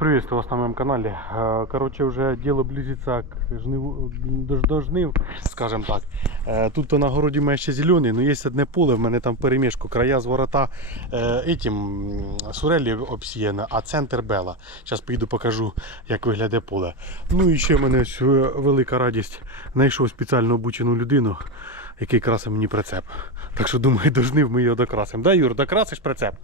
Приветствую вас на моем канале. Э, Короче, уже дело близится к жниву, скажем так. Е, Тут на городі у мене ще зелений, але є одне поле, в мене там перемішку. Края з ворота е, этим, сурелі обсіяна, а центр бела. Зараз поїду покажу, як виглядає поле. Ну і ще в мене е, велика радість. Знайшов спеціально обучену людину, який красив мені прицеп. Так що думаю, до жнив ми його докрасимо. Да, Юр, докрасиш прицеп?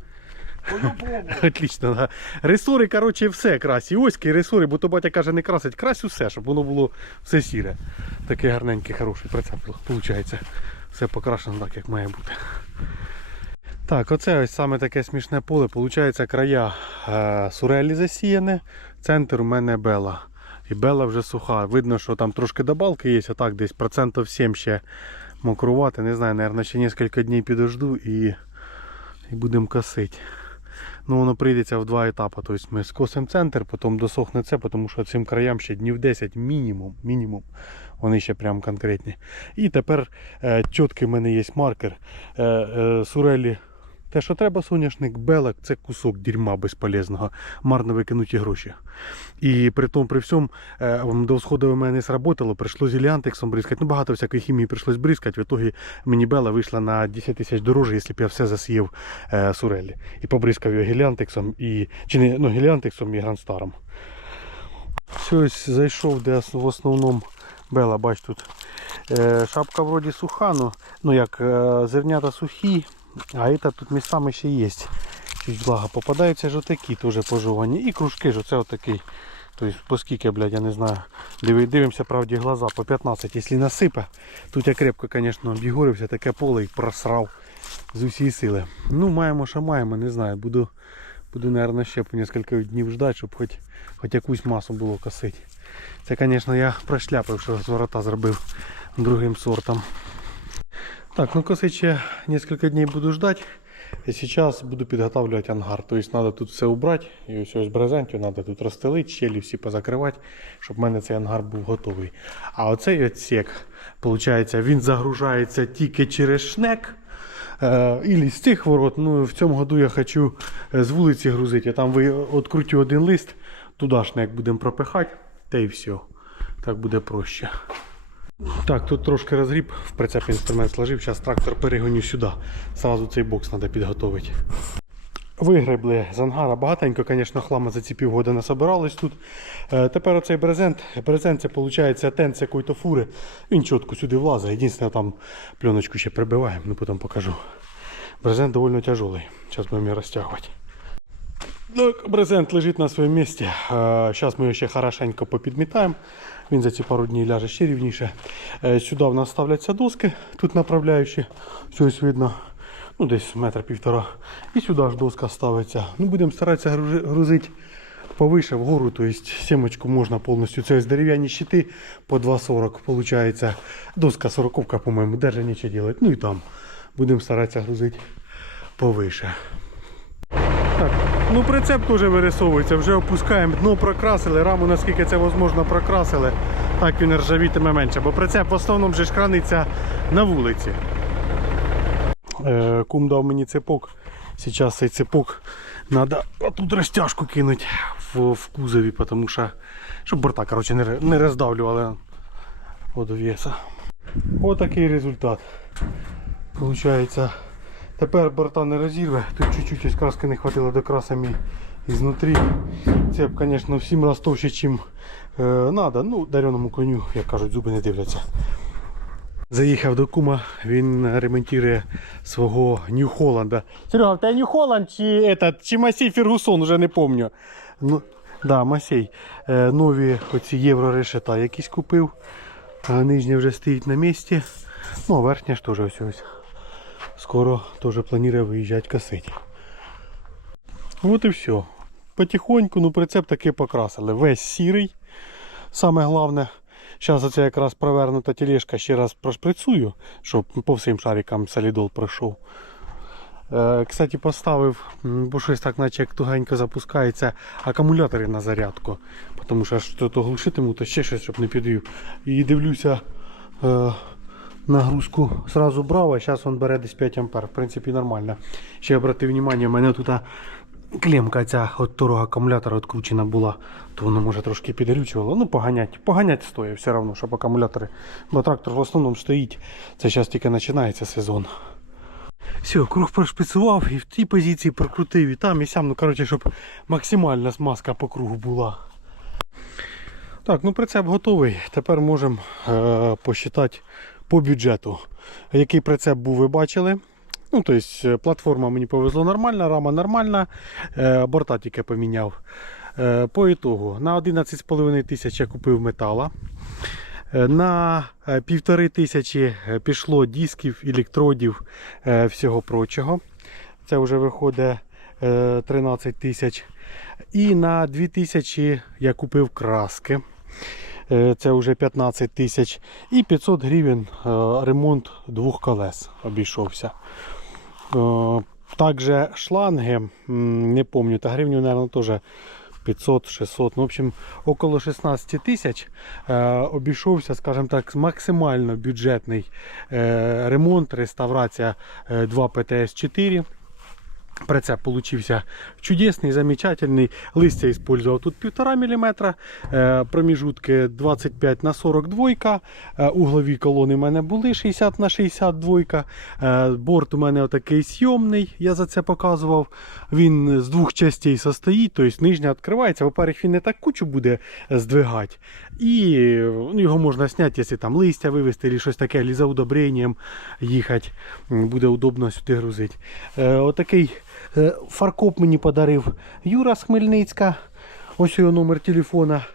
Отлично, да. Ресори, коротше, все крась. І оськи, і бо то батя каже, не красить, крась усе, щоб воно було все сіре. Такий гарненький, хороший прицеп виходить. Все покрашено так, як має бути. Так, оце ось саме таке смішне поле. Получається края е, сурелі засіяне, центр у мене бела. І бела вже суха. Видно, що там трошки добалки є, а так десь процентів 7 ще мокрувати. Не знаю, мабуть, ще кілька днів підожду і, і будемо косити. Ну, воно прийдеться в два етапи. Тобто ми скосимо центр, потім досохне це, тому що цим краям ще днів 10 мінімум. мінімум. Вони ще прям конкретні. І тепер е, чіткий в мене є маркер. Е, е, сурелі. Те, що треба, соняшник, белок, це кусок дерьма безполезного, марно викинуті гроші. І при тому, при всьому, е, до сходу в мене не сработало, прийшло зіліантексом бризкати. Ну, багато всякої хімії прийшлось бризкати. В ітогі мені бела вийшла на 10 тисяч дороже, якщо б я все засіяв е, сурелі. І побризкав його геліантексом і. Чи не ну, геліантексом і гранстаром. Все, зайшов, де в основному бела, бач тут. Е, шапка вроді суха, ну, ну як е, зернята сухі, а это тут місцями ще є. Чуть влага. Попадаються ж отакі теж пожовані. І кружки ж оце отакий. Тобто по скільки, блядь, я не знаю. Диви, дивимося правді глаза по 15. Якщо насипе, тут я крепко, звісно, обігорився, таке поле і просрав з усієї сили. Ну, маємо, що маємо, не знаю. Буду, буду наверное, ще по кілька днів ждати, щоб хоч, хоч якусь масу було косити. Це, звісно, я прошляпив, що з ворота зробив другим сортом. Так, ну косить ще несколько дней буду ждать. И сейчас буду підготавливать ангар. То есть надо тут все убрать. І ось ось брезентю надо тут розстелити, щелі всі позакривати, щоб в мене цей ангар був готовий. А оцей отсек, виходить, він загружається тільки через шнек. Е, Ілі з цих ворот. Ну, в цьому году я хочу е, з вулиці грузити. Я там відкрутю один лист, туди шнек будемо пропихати, та й все. Так буде проще. Так, тут трошки розгріб, в прицеп інструмент сложив, зараз трактор перегоню сюди. Сразу цей бокс треба підготувати. Вигребли з ангара багатенько, звісно, хлама за ці півгода насобирались тут. Е, тепер оцей брезент. Брезент це виходить тент з якої-то фури. Він чітко сюди влазить. Єдине, там пленочку ще прибиваємо, ну потім покажу. Брезент доволі тяжелий. Зараз будемо його розтягувати. Так, брезент лежить на своєму місці. Зараз ми його ще хорошенько попідмітаємо. Він за ці пару днів ляже ще рівніше. Е, Сюди в нас ставляться доски, тут направляючі. Все ось видно. Ну, десь метр півтора. І сюди ж доска ставиться. Ну, будемо старатися грузити повише вгору, тобто сімочку можна повністю. Це ось дерев'яні щити по 2,40 виходить. Доска 40, по-моєму, держа нічого робити. Ну і там будемо старатися грузити повише. Так, ну прицеп теж вирисовується, вже опускаємо, дно прокрасили, раму наскільки це можливо прокрасили, так він ржавітиме менше, бо прицеп в основному же ж храниться на вулиці. Е, кум дав мені цепок. Зараз цей цепок треба тут розтяжку кинути в, в кузові, тому що щоб борта коротше, не, не роздавлювали водовеса. Ось такий результат. Получається. Тепер борта не розірве, тут чуть-чуть краски не хватило до красами ізнутрі. Це, звісно, в 7 разів товще, чим надо. Ну, дареному коню, як кажуть, зуби не дивляться. Заїхав до кума, він ремонтує свого Нью Холланда. Серега, в тебе Нью Холланд чи, этот, чи Масей Фергусон, вже не пам'ятаю. Ну, да, Масей. Е, нові оці євро решета якісь купив. Нижня вже стоїть на місці. Ну, а верхня ж теж ось ось. Скоро тоже планирую выезжать косить. Вот и все. Потихоньку, ну прицеп таки покрасили. Весь сірий. Саме головне, зараз оце якраз провернута тележка ще раз прошприцую, щоб по всім шарикам солідол пройшов. Е, Кстати, поставив, бо щось так, наче як тугенько запускається, акумулятори на зарядку. Тому що аж то глушитиму, то ще щось, щоб не підвів. І дивлюся, е, нагрузку сразу брав, а зараз він бере десь 5 ампер. В принципі, нормально. Ще обратив увагу, у мене тут клемка ця від второго акумулятора відкручена була, то воно може трошки підгрючувало. Ну, поганять, поганять стоїть все одно, щоб акумулятори. Бо трактор в основному стоїть. Це зараз тільки починається сезон. Все, круг прошпицував і в тій позиції прокрутив, і там, і сям. Ну, коротше, щоб максимальна смазка по кругу була. Так, ну прицеп готовий. Тепер можемо е, посчитати по бюджету. Який прицеп був, ви бачили. Ну, тобто, платформа мені повезло нормальна, рама нормальна, е, борта тільки поміняв. Е, по ітогу, на 11,5 тисяч я купив метала. На півтори тисячі пішло дисків, електродів, всього прочого. Це вже виходить е, 13 тисяч. І на 2 тисячі я купив краски. Е, Це вже 15 тисяч. І 500 гривень е, ремонт двох колес обійшовся. Е, Також шланги, не пам'ятаю, та гривню, мабуть, теж 500-600. Ну, в общем, около 16 тисяч обійшовся, скажімо так, максимально бюджетний ремонт, реставрація е, 2 ПТС-4. Прицеп получився чудесний, замечательний. Листя использовал тут 1,5 мм, е, проміжутки 25 на 42, е, углові колони в мене були 60 на 62. е, Борт у мене отакий сйомний, я за це показував. Він з двох частей состоїть, тобто нижня відкривається. Во-первых, він не так кучу буде здвигати. І ну, його можна зняти, якщо там листя вивезти, або щось таке, або за удобренням їхати. Буде удобно сюди грузити. Отакий фаркоп мені подарив Юра з Хмельницька. Ось його номер телефона.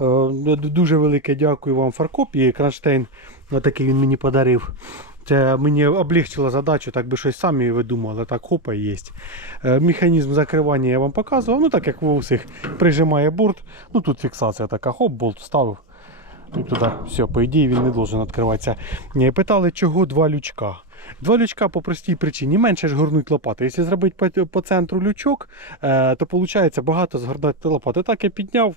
Е, Дуже велике дякую вам, Фаркоп. І кронштейн отакий він мені подарив. Це мені облегчило задачу, так би щось самі видумали, так хопа є. Е, Механізм закривання я вам показував. Ну так як у всіх прижимає борт. Ну тут фіксація така, хоп, болт вставив. І все, по ідеї він не должен відкриватися. Е, Питали, чого два лючка. Два лючка по простій причині. Менше ж горнуть лопати. Якщо зробити по, по центру лючок, е, то виходить багато згорнати лопати. Так я підняв.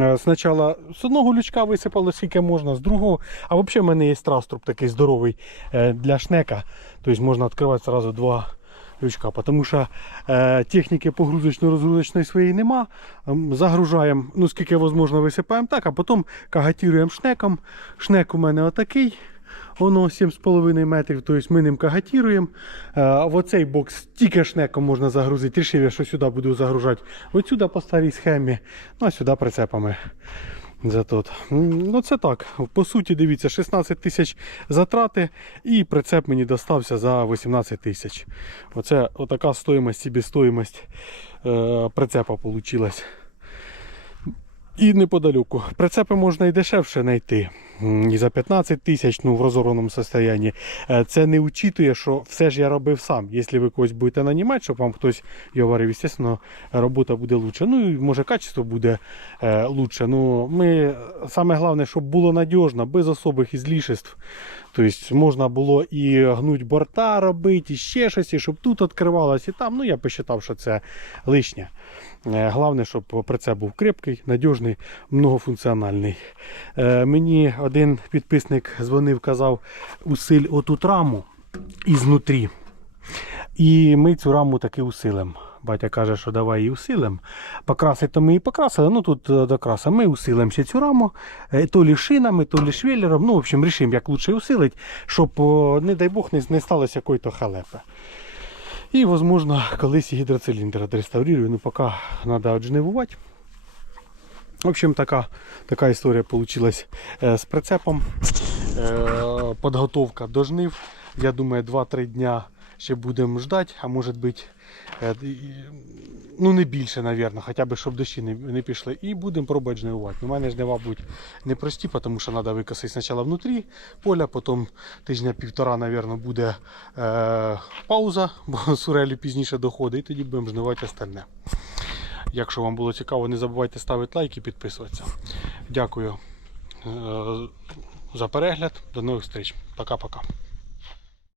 Е, Спочатку з одного лючка висипало скільки можна, з другого. А взагалі в мене є траструб такий здоровий е, для шнека. Тобто можна відкривати одразу два лючка. Тому що техніки погрузочно-розгрузочної своєї нема. Ем, Загружаємо, ну скільки можливо, висипаємо так, а потім кагатіруємо шнеком. Шнек у мене отакий. Воно 7,5 метрів, тобто ми ним кагатіруємо. Е, В оцей бокс тільки шнеком можна загрузити. Рішив я, що сюди буду загружати. Ось сюди по старій схемі, ну а сюди прицепами. За тут. Ну це так. По суті, дивіться, 16 тисяч затрати і прицеп мені достався за 18 тисяч. Оце отака стоїмость, собі е, прицепа вийшла. І неподалеку. Прицепи можна і дешевше знайти. І за 15 тисяч ну, в розорваному стані. Е, Це не учитує, що все ж я робив сам. Якщо ви когось будете нанімати, щоб вам хтось його варив, звісно, робота буде лучше. Ну і може качество буде е, лучше. Ну, ми, саме головне, щоб було надіжно, без особих ізлішеств. Тобто можна було і гнуть борта робити, і ще щось, і щоб тут відкривалося, і там. Ну я посчитав, що це лишнє. Е, Головне, щоб прицеп був крепкий, надіжний, многофункціональний. Е, Мені один підписник дзвонив, казав, усиль оту раму ізнутрі. І ми цю раму таки усилимо. Батя каже, що давай її усилимо. Покрасити то ми її покрасили, ну тут е, докраса. Ми усилимо ще цю раму, е, то лі шинами, то лі швеллером. Ну, в общем, рішимо, як лучше усилити, щоб, не дай Бог, не, сталося якої-то халепи. І, можливо, колись гідроциліндр відреставрую, ну поки треба віджнивувати. В общем, така, така історія получилась е, з прицепом. Е, Подготовка до жнив. Я думаю, 2-3 дня ще будемо ждати, а може бути, е, ну не більше, мабуть, хоча б щоб дощі не, не пішли. І будемо пробувати жнивувати. У мене жнива будуть непрості, тому що треба викосити спочатку внутрі поля, потім тижня півтора, мабуть, буде е, пауза, бо сурелі пізніше доходить, і тоді будемо жнивати остальне. Якщо вам було цікаво, не забувайте ставити лайк і підписуватися. Дякую е, за перегляд. До нових зустріч. Пока-пока.